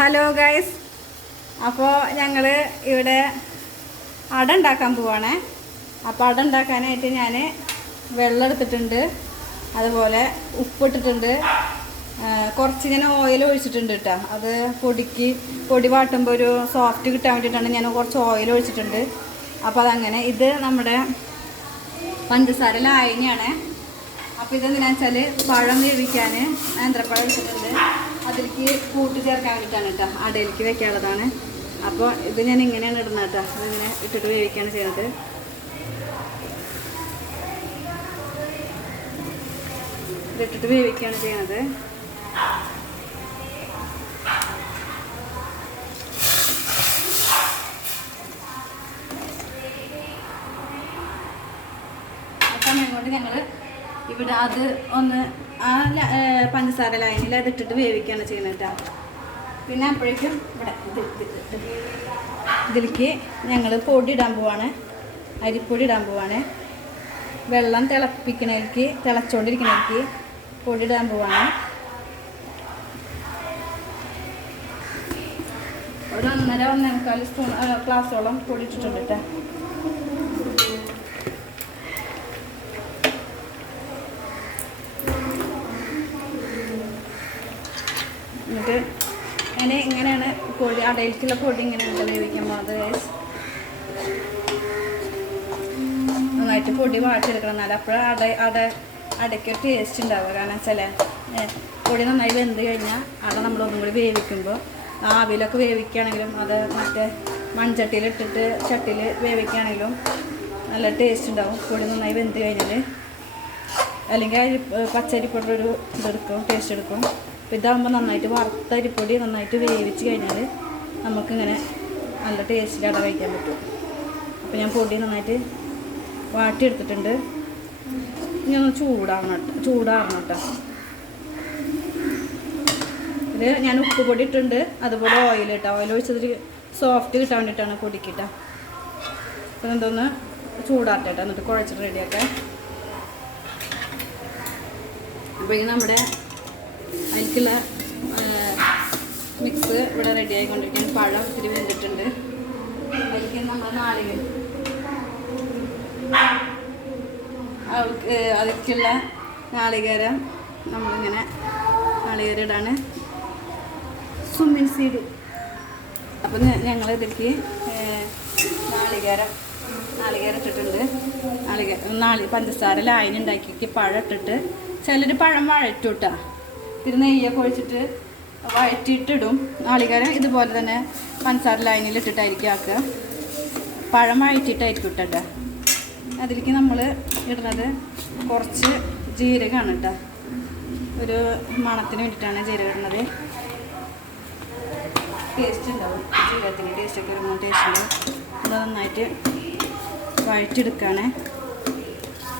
Hello guys, അപ്പോൾ ഞങ്ങൾ ഇവിടെ അട ഉണ്ടാക്കാൻ പോവാണേ. അപ്പോൾ അട ഉണ്ടാക്കാനായിട്ട് ഞാൻ വെള്ളം എടുത്തിട്ടുണ്ട്, അതുപോലെ ഉപ്പിട്ടിട്ടുണ്ട്, കുറച്ച് ഞാൻ ഓയിൽ ഒഴിച്ചിട്ടുണ്ട് കേട്ടോ. അത് പൊടി വാട്ടുമ്പോൾ ഒരു സോഫ്റ്റ് കിട്ടാൻ വേണ്ടിയിട്ടാണ് ഞാൻ കുറച്ച് ഓയിൽ ഒഴിച്ചിട്ടുണ്ട്. അപ്പോൾ അതങ്ങനെ ഇത് നമ്മുടെ പഞ്ചസാര ലായനിയാണ്. അപ്പോൾ ഇതെന്തിനാ വെച്ചാൽ പഴം വേവിക്കാൻ നേന്ത്രപ്പഴം എടുത്തിട്ടുണ്ട്, അതിലേക്ക് കൂട്ടി ചേർക്കാൻ വേണ്ടിയിട്ടാണ് കേട്ടോ, അടയിലേക്ക് വെക്കാനുള്ളതാണ്. അപ്പോൾ ഇത് ഞാൻ ഇങ്ങനെയാണ് ഇടുന്നത് കേട്ടോ, ഇതിങ്ങനെ ഇട്ടിട്ട് വേവിക്കുകയാണ് ചെയ്യുന്നത്. ഇതിട്ടിട്ട് വേവിക്കുകയാണ് ചെയ്യുന്നത്. ആ സമയം കൊണ്ട് ഞങ്ങൾ ഇവിടെ അത് ഒന്ന് ആ പഞ്ചസാര ലൈനിൽ അത് ഇട്ടിട്ട് വേവിക്കുകയാണ് ചെയ്യുന്നത് കേട്ടോ. പിന്നെ അപ്പോഴേക്കും ഇവിടെ ഇതിലേക്ക് ഞങ്ങൾ പൊടി ഇടാൻ പോവാണ്, അരിപ്പൊടി ഇടാൻ പോവാണ്. വെള്ളം തിളച്ചുകൊണ്ടിരിക്കണേക്ക് പൊടി ഇടാൻ പോവാണ്. ഒരു 1.5 സ്പൂൺ ഗ്ലാസോളം പൊടി ഇട്ടിട്ടുണ്ട് കേട്ടോ. എന്നിട്ട് ഇങ്ങനെയാണ് പൊടി, അടയിലേക്കുള്ള പൊടി ഇങ്ങനെയാണ് വേവിക്കാൻ പോകുന്നത്. നന്നായിട്ട് പൊടി വാട്ടിയെടുക്കണം, എന്നാലും അപ്പോഴും അടയ്ക്ക് ടേസ്റ്റ് ഉണ്ടാവുക. കാരണം വെച്ചാൽ പൊടി നന്നായി വെന്ത് കഴിഞ്ഞാൽ അട നമ്മളൊന്നും കൂടി വേവിക്കുമ്പോൾ ആവിലൊക്കെ വേവിക്കുകയാണെങ്കിലും അത് മറ്റേ മൺചട്ടിയിലിട്ടിട്ട് ചട്ടിയിൽ വേവിക്കുകയാണെങ്കിലും നല്ല ടേസ്റ്റ് ഉണ്ടാവും. പൊടി നന്നായി വെന്ത് കഴിഞ്ഞാൽ അല്ലെങ്കിൽ പച്ചരിപ്പൊടി ഒരു ഇതെടുക്കും, ടേസ്റ്റ് എടുക്കും. അപ്പോൾ ഇതാകുമ്പോൾ നന്നായിട്ട് വറുത്ത അരിപ്പൊടി നന്നായിട്ട് വേവിച്ച് കഴിഞ്ഞാൽ നമുക്കിങ്ങനെ നല്ല ടേസ്റ്റിൽ അട കഴിക്കാൻ പറ്റും. അപ്പോൾ ഞാൻ പൊടി നന്നായിട്ട് വാട്ടിയെടുത്തിട്ടുണ്ട്. ഇനി ഒന്ന് ചൂടാറണം കേട്ടോ. ഇത് ഞാൻ ഉപ്പ് പൊടി ഇട്ടിട്ടുണ്ട്, അതുപോലെ ഓയിൽ ഇട്ടാൽ ഓയിൽ ഒഴിച്ചതിൽ സോഫ്റ്റ് കിട്ടാൻ വേണ്ടിയിട്ടാണ് പൊടിക്കിട്ട. അപ്പോൾ എന്തോന്ന് ചൂടാട്ടെ കേട്ടോ, എന്നിട്ട് കുഴച്ചിട്ട് റെഡിയാക്കാം. അപ്പോൾ ഇനി നമ്മുടെ അതിലേക്കുള്ള മിക്സ് ഇവിടെ റെഡി ആയിക്കൊണ്ടിരിക്കുകയാണ്. പഴം ഇത്തിരി വെന്തിട്ടുണ്ട്, അതിലേക്ക് നമ്മൾ അതിലേക്കുള്ള നാളികേരം നമ്മളിങ്ങനെ നാളികേരം ഇടാണ്, സുമിൻ സീഡ്. അപ്പം ഞങ്ങൾ ഇതിലേക്ക് നാളികേരം ഇട്ടിട്ടുണ്ട്. പഞ്ചസാര ലായനി ഉണ്ടാക്കിയിട്ട് പഴം ഇട്ടിട്ട് ചിലർ പഴം വഴറ്റും കേട്ടോ, ഇത്തിരി നെയ്യൊക്കെ ഒഴിച്ചിട്ട് വഴറ്റിയിട്ടിടും. നാളികേരം ഇതുപോലെ തന്നെ പഞ്ചസാര ലൈനിൽ ഇട്ടിട്ടായിരിക്കും ആക്കുക, പഴം വഴറ്റിയിട്ടായിരിക്കും ഇട്ടോ. അതിലേക്ക് നമ്മൾ ഇടുന്നത് കുറച്ച് ജീരകമാണ് കേട്ടോ, ഒരു മണത്തിന് വേണ്ടിയിട്ടാണ് ജീരകം ഇടുന്നത്. ടേസ്റ്റ് ഉണ്ടാവും, ജീരകത്തിൻ്റെ ടേസ്റ്റൊക്കെ വരുമ്പോൾ ടേസ്റ്റ് ഉണ്ടാവും. അത് നന്നായിട്ട് വഴറ്റിയെടുക്കുകയാണ്,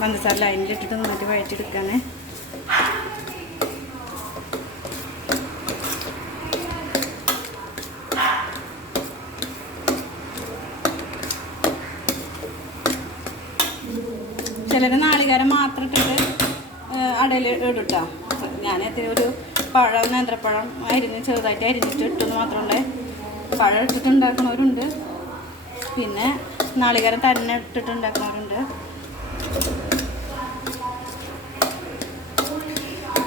പഞ്ചസാര ലൈനിൽ ഇട്ടിട്ട് നന്നായിട്ട് വഴറ്റിയെടുക്കുകയാണ്. ചിലർ നാളികേരം മാത്രം ഇട്ടിട്ട് അടയിൽ ഇടുട്ടോ. ഞാൻ ഒരു നേന്ത്രപ്പഴം ചെറുതായിട്ട് അരിഞ്ഞിട്ട് ഇട്ടെന്ന് മാത്രമേ. പഴം ഇട്ടിട്ട് ഉണ്ടാക്കുന്നവരുണ്ട്, പിന്നെ നാളികേരം തന്നെ ഇട്ടിട്ട് ഉണ്ടാക്കുന്നവരുണ്ട്.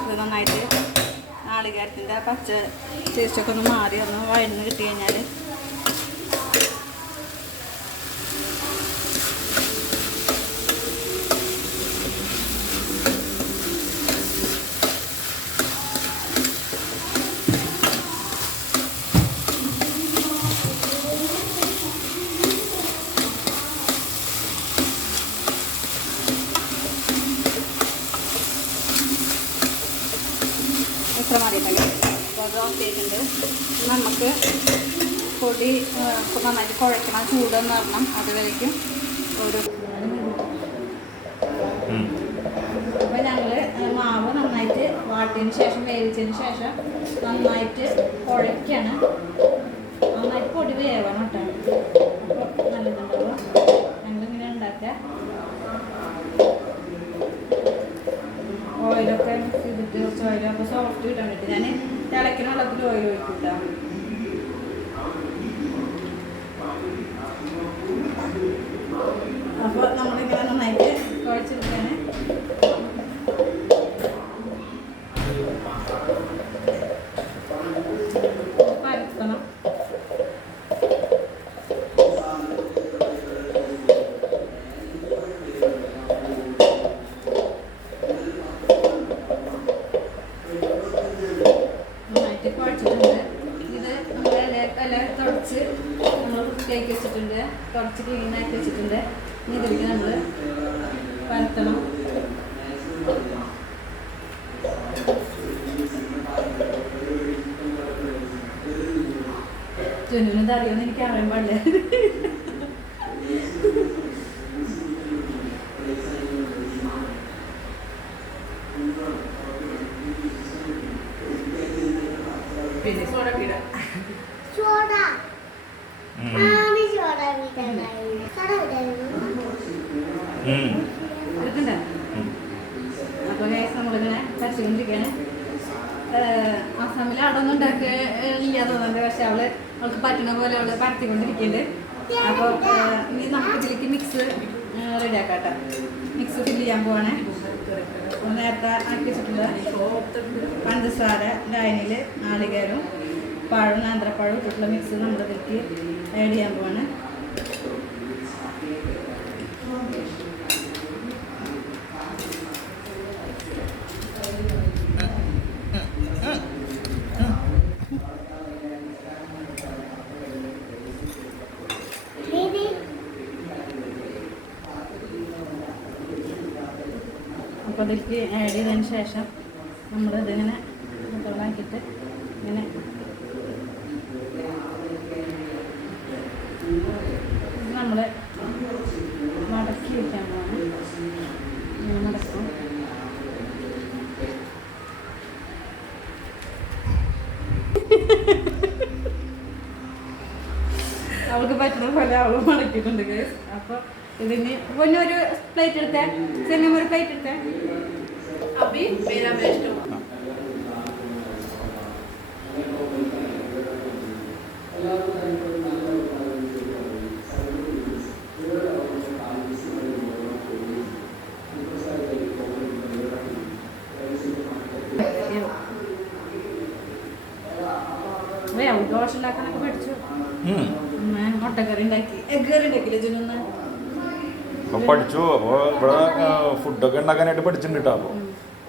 ഇത് നന്നായിട്ട് നാളികേരത്തിൻ്റെ പച്ച ടേസ്റ്റൊക്കെ ഒന്ന് മാറി ഒന്ന് വഴന്ന് കിട്ടി കഴിഞ്ഞാൽ എത്ര മാറിയിട്ടല്ലേ അത് ഓഫായിട്ടുണ്ട്. നമുക്ക് പൊടി നന്നായിട്ട് കുഴക്കണം, ചൂടെന്ന് പറഞ്ഞാൽ അതുവരേക്കും ഒരു. അപ്പോൾ ഞങ്ങൾ മാവ് നന്നായിട്ട് വാട്ടിയതിന് ശേഷം വേവിച്ചതിന് ശേഷം നന്നായിട്ട് കുഴയ്ക്കാണ്, നന്നായിട്ട് പൊടി വേവണം കേട്ടോ. അപ്പോൾ നല്ലതുണ്ടാവുക. ഞങ്ങളിങ്ങനെ ഉണ്ടാക്കുക. ഓയിലൊക്കെ മിക്സ് ചെയ്തിട്ട് കുറച്ച് ഓയിൽ അപ്പോൾ സോഫ്റ്റ് കിട്ടാൻ വേണ്ടി ഞാൻ തിളയ്ക്കുന്ന വെള്ളത്തിൽ ഓയിൽ ഒഴിക്കും കേട്ടോ. പരത്തണം. നന്നായിട്ട് കുഴച്ചിട്ടുണ്ട്. ഇത് നമ്മൾ ഇല തുടച്ച് നമ്മൾ വൃത്തിയാക്കി വെച്ചിട്ടുണ്ട്, തുടച്ച് ക്ലീനാക്കി വെച്ചിട്ടുണ്ട്. ഇനി ഇതിലേക്ക് നമ്മൾ പരത്തണം. ജനുവിനെന്താ അറിയുമെന്ന് എനിക്ക് അറിയാൻ പാടില്ല. പിന്നെ സോഡ വീട അപ്പൊ നമ്മളിങ്ങനെ കരച്ചുകൊണ്ടിരിക്കുകയാണ്. ആസാമിൽ അടൊന്നും ഉണ്ടാക്കിയ ഇല്ല തോന്നുന്നുണ്ട്. പക്ഷെ അവൾക്ക് പറ്റുന്ന പോലെ അവള് പരത്തിക്കൊണ്ടിരിക്കുന്നുണ്ട്. അപ്പോൾ ഇനി നമുക്ക് ഇതിലേക്ക് മിക്സ് റെഡിയാക്കാം. മിക്സ് ഫില്ല് ചെയ്യാൻ പോവാണ്. നേരത്തെ ആക്കി വെച്ചിട്ടുള്ള പഞ്ചസാര, ലായനിയിൽ നാളികേരവും പഴവും നേന്ത്രപ്പഴവും ഇട്ടിട്ടുള്ള മിക്സ് നമ്മളിതിലേക്ക് ആഡ് ചെയ്യാൻ പോവാണ്. അപ്പോൾ അതിലേക്ക് ആഡ് ചെയ്തതിന് ശേഷം നമ്മളിതിങ്ങനെ മുട്ടകളാക്കിയിട്ട് ഇങ്ങനെ നമ്മൾ മടക്കി വയ്ക്കാൻ പോവാണ്. ഇങ്ങനെ മടക്കും. അവൾക്ക് പറ്റുന്ന പോലെ അവൾ മടക്കിയിട്ടുണ്ട് ഗൈസ്. അപ്പോൾ ഇതിന് പൊന്നൊരു പ്ലേറ്റ് എടുത്തേ, ചെറിയ ഒരു പ്ലേറ്റ് എടുത്തേ. അഭി മേരാ ബെസ്റ്റ്. ദോശ ഉണ്ടാക്കാനൊക്കെ പഠിച്ചു. മുട്ടക്കറി ഉണ്ടാക്കി, എഗ് കറി ഉണ്ടാക്കില്ലേ ജനൊന്ന് പഠിച്ചു. അപ്പോൾ ഇവിടെ ഫുഡൊക്കെ ഉണ്ടാക്കാനായിട്ട് പഠിച്ചിട്ടുണ്ട് കേട്ടോ. അപ്പോൾ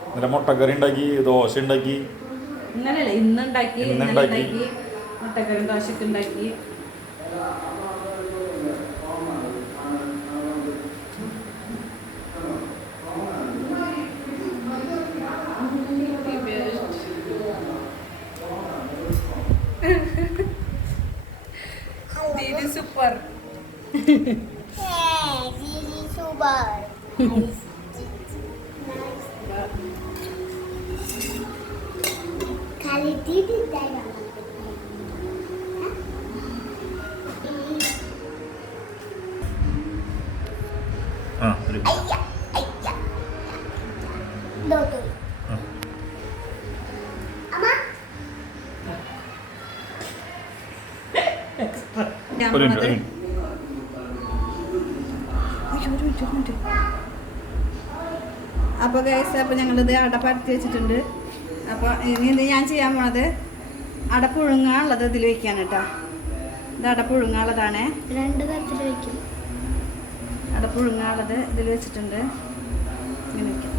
ഇന്നലെ മുട്ടക്കറി ഉണ്ടാക്കി, ദോശ ഉണ്ടാക്കി. ഇന്നലെ ഇന്നുണ്ടാക്കി മുട്ടക്കറി ദോശയൊക്കെ ഉണ്ടാക്കി. ദീദി സൂപ്പർ. അപ്പോൾ ഗൈസ്, അപ്പോൾ ഞങ്ങളിത് അട പരത്തി വെച്ചിട്ടുണ്ട്. അപ്പോൾ ഇനി എന്ത് ഞാൻ ചെയ്യാൻ പോണത്, അട പുഴുങ്ങാനുള്ളത് ഇതിൽ വയ്ക്കാണ് കേട്ടോ. ഇത് അട പുഴുങ്ങാനുള്ളതാണ്. 2 തരത്തിൽ വയ്ക്കും. അട പുഴുങ്ങാനുള്ളത് ഇതിൽ വെച്ചിട്ടുണ്ട്. ഇങ്ങനെ വയ്ക്കാം.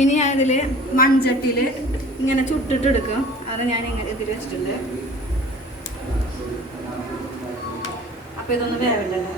ഇനി ഞാനിതിൽ മൺചട്ടിയിൽ ഇങ്ങനെ ചുട്ടിട്ടെടുക്കും. അത് ഞാൻ ഇങ്ങനെ ഇതിൽ വെച്ചിട്ടുണ്ട്. അപ്പോൾ ഇതൊന്ന് വേവില്ലല്ലോ.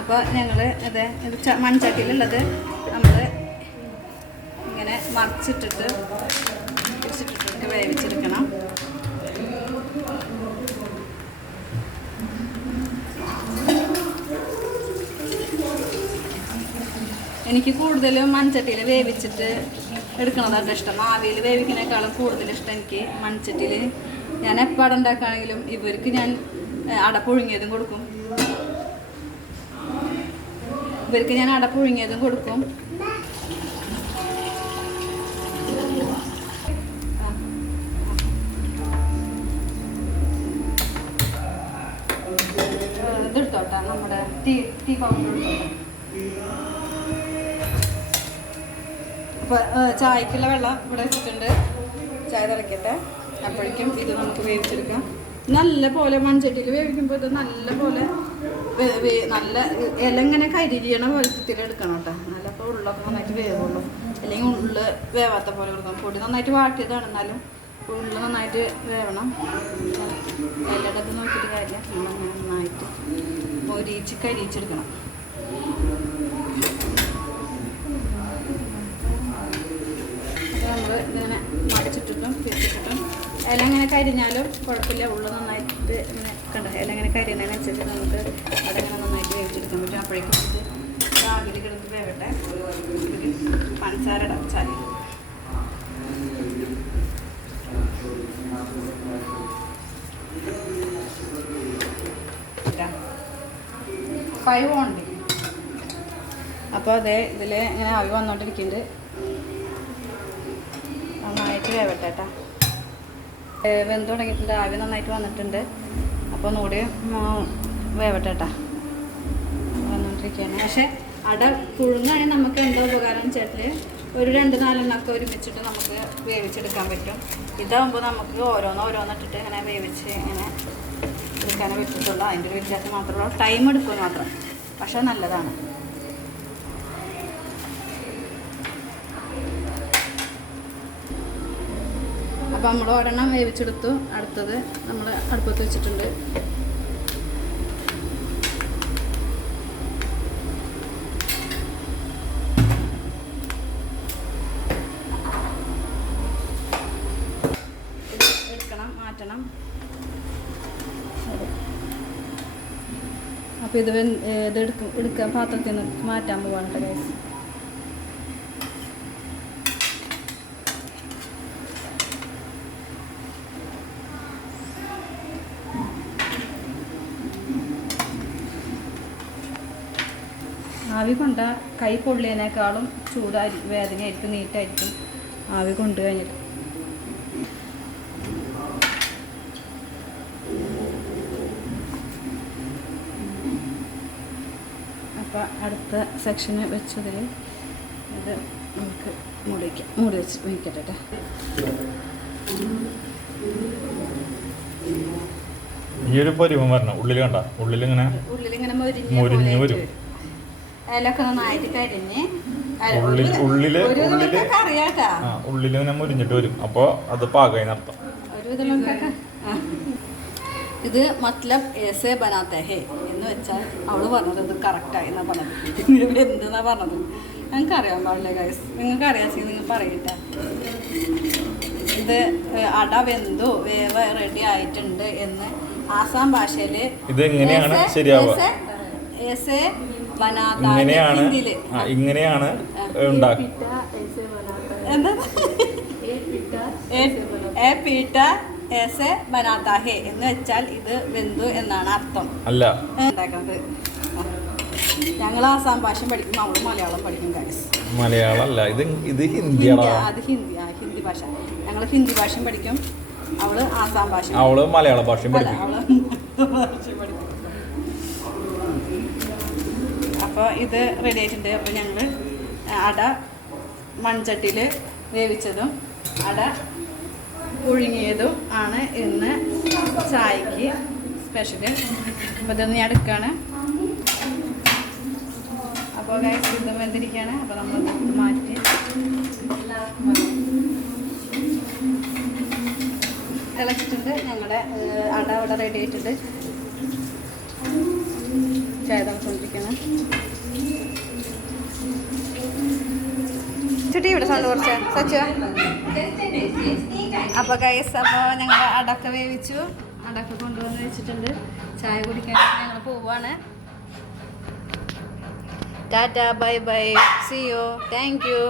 അപ്പോൾ ഞങ്ങൾ ഇത് മൺചട്ടിയിലുള്ളത് നമ്മൾ ഇങ്ങനെ മറിച്ചിട്ടിട്ട് വേവിച്ചെടുക്കണം. എനിക്ക് കൂടുതലും മൺചട്ടിയിൽ വേവിച്ചിട്ട് എടുക്കണതാണ് ഇഷ്ടം. ആവിയിൽ വേവിക്കുന്നതിനേക്കാളും കൂടുതൽ ഇഷ്ടം എനിക്ക് മൺചട്ടിയിൽ ഞാൻ എപ്പോൾ അട ഉണ്ടാക്കുകയാണെങ്കിലും ഇവർക്ക് ഞാൻ അട പുഴുങ്ങിയതും കൊടുക്കും. ഇതെടുത്തോട്ടെ, നമ്മുടെ ടീ പൗഡർ എടുത്തോട്ടെ. അപ്പോൾ ചായക്കുള്ള വെള്ളം ഇവിടെ വെച്ചിട്ടുണ്ട്. ചായ തിളക്കട്ടെ. അപ്പോഴേക്കും ഇത് നമുക്ക് വേവിച്ചെടുക്കാം. നല്ല പോലെ മൺചട്ടിയിൽ വേവിക്കുമ്പോൾ ഇത് നല്ല പോലെ നല്ല ഇല ഇങ്ങനെ കരിയണ പോലത്തിൽ എടുക്കണം കേട്ടോ. നല്ല അപ്പോൾ ഉള്ളൊക്കെ നന്നായിട്ട് വേവുള്ളൂ. അല്ലെങ്കിൽ ഉള്ളിൽ വേവാത്ത പോലെ കൊടുക്കണം. പൊടി നന്നായിട്ട് വാട്ടിയതാണ്, എന്നാലും ഉള്ളിൽ നന്നായിട്ട് വേവണം. ഇലയുടെ ഇത് നോക്കിയിട്ട് കാര്യമില്ല. നമ്മളങ്ങനെ നന്നായിട്ട് കരിയിച്ചെടുക്കണം. നമ്മൾ ഇങ്ങനെ മടിച്ചിട്ടിട്ടും തിരിച്ചിട്ടിട്ടും ഇല ഇങ്ങനെ കരിഞ്ഞാലും കുഴപ്പമില്ല. ഉള്ളു നന്നായിട്ട് ഇങ്ങനെ കണ്ട ഇല ഇങ്ങനെ കരിയുന്നതിനനുസരിച്ച് നമുക്ക് അതിങ്ങനെ നന്നായിട്ട് വേവിച്ചെടുക്കാൻ പറ്റും. അപ്പോഴേക്കും ഇത് രാവിലെ കിടന്ന് വേവട്ടെ. പഞ്ചസാര ഇടാം. ചായ ഫൈവ് ഉണ്ട്. അപ്പോൾ അതെ ഇതിൽ ഇങ്ങനെ ആവി വന്നുകൊണ്ടിരിക്കുന്നുണ്ട്. നന്നായിട്ട് വേവട്ടെ കേട്ടോ. വെന്ത് തുടങ്ങിയിട്ടുണ്ട്. ആവി നന്നായിട്ട് വന്നിട്ടുണ്ട്. അപ്പോൾ ഒന്നുകൂടി വേവട്ടെ കേട്ടോ. വന്നുകൊണ്ടിരിക്കുകയാണ്. പക്ഷേ അട പുഴുങ്ങാണെങ്കിൽ നമുക്ക് എന്താ ഉപകാരം വെച്ചാൽ ഒരു 2-4 എണ്ണമൊക്കെ ഒരുമിച്ചിട്ട് നമുക്ക് വേവിച്ചെടുക്കാൻ പറ്റും. ഇതാകുമ്പോൾ നമുക്ക് ഓരോന്നിട്ടിട്ട് ഇങ്ങനെ വേവിച്ച് ഇങ്ങനെ എടുക്കാനേ പറ്റത്തുള്ളൂ. അതിൻ്റെ ഒരു വ്യത്യാസം മാത്രമേ ഉള്ളൂ. ടൈം എടുക്കും മാത്രം, പക്ഷേ നല്ലതാണ്. അപ്പോൾ നമ്മൾ ഒരെണ്ണം വേവിച്ചെടുത്തു. അടുത്തത് നമ്മൾ അടുപ്പത്ത് വെച്ചിട്ടുണ്ട്. എടുക്കണം, മാറ്റണം. അപ്പോൾ ഇത് എടുക്കാൻ പാത്രത്തിൽ നിന്ന് മാറ്റാൻ പോവാണ് ഗൈസ്. ആവി കൊണ്ട കൈ പൊള്ളിയതിനേക്കാളും വേദനയായിരിക്കും, നീറ്റായിരിക്കും ആവി കൊണ്ട് കഴിഞ്ഞിട്ട്. അപ്പോൾ അടുത്ത സെക്ഷന് വെച്ചതിൽ ഇത് നമുക്ക് മൂടി വെച്ച് വയ്ക്കട്ടെ. ഈ ഒരു പരിവം വരണം. ഉള്ളിൽ കണ്ട ഉള്ളിലിങ്ങനെ മുരിഞ്ഞ് വരും. അതിലൊക്കെ നന്നായിട്ട് കരിഞ്ഞ് ഉള്ളിലിങ്ങനെ മുരിഞ്ഞിട്ട് വരും. അപ്പോൾ അത് പാകമായി നടത്താം. ഒരു ഇതിലൊക്കെ ഇത് മത്ലബ് ഏസേ ബനാത്തെ ഹേ എന്ന് വെച്ചാൽ അവള് പറഞ്ഞത് ഇത് കറക്റ്റായി എന്നാ പറഞ്ഞത്. ഇവിടെ എന്തെന്നാ പറഞ്ഞത് ഞങ്ങൾക്ക് അറിയാൻ പാടില്ല ഗൈസ്. നിങ്ങൾക്ക് അറിയാമെങ്കിൽ നിങ്ങൾ പറയട്ടെ. ഇത് അട വെന്തു വേവ് റെഡി ആയിട്ടുണ്ട് എന്ന് ആസാം ഭാഷയിൽ ഇത് എങ്ങനെയാണ് ശരിയാവുക? ഇങ്ങനെയാണ് എന്ന് വെച്ചാൽ ഇത് വെന്തു എന്നാണ് അർത്ഥം. അല്ല ഉണ്ടാക്കുന്നത്. ഞങ്ങൾ ആസാം ഭാഷ പഠിക്കും, അവള് മലയാളം പഠിക്കും ഗൈസ്. മലയാളം അല്ല, ഇത് ഹിന്ദിയാണ്. അത് ഹിന്ദി ഭാഷ. ഞങ്ങൾ ഹിന്ദി ഭാഷയും പഠിക്കും, അവള് ആസാം ഭാഷ, അവള് മലയാള ഭാഷയും പഠിക്കും. അപ്പോൾ ഇത് റെഡി ആയിട്ടുണ്ട്. അപ്പോൾ ഞങ്ങൾ അട മൺചട്ടിയിൽ വേവിച്ചതും അട പുഴുങ്ങിയതും ആണ് ഇന്ന് ചായക്ക് സ്പെഷ്യല്. അപ്പോൾ ഇതൊന്ന് ഞാൻ എടുക്കുകയാണ്. അപ്പോൾ ഗൈസ് ഇത് വെന്തിരിക്കുകയാണ്. അപ്പോൾ നമ്മൾ മാറ്റി തിളച്ചിട്ടുണ്ട്. ഞങ്ങളുടെ അട അവിടെ റെഡി ആയിട്ടുണ്ട്. ചായ തണുക്കൊണ്ടിരിക്കണം. ചുട്ടി ഇവിടെ സൗണ്ട് കുറച്ച് സച്ചു. അപ്പോൾ ഗൈസ്, അപ്പോൾ ഞങ്ങൾ അടക്ക വേവിച്ചു, അടക്ക കൊണ്ടുവന്ന് വെച്ചിട്ടുണ്ട്. ചായ കുടിക്കാൻ ഞങ്ങൾ പോവാണ്. Tata, bye bye, see you, thank U.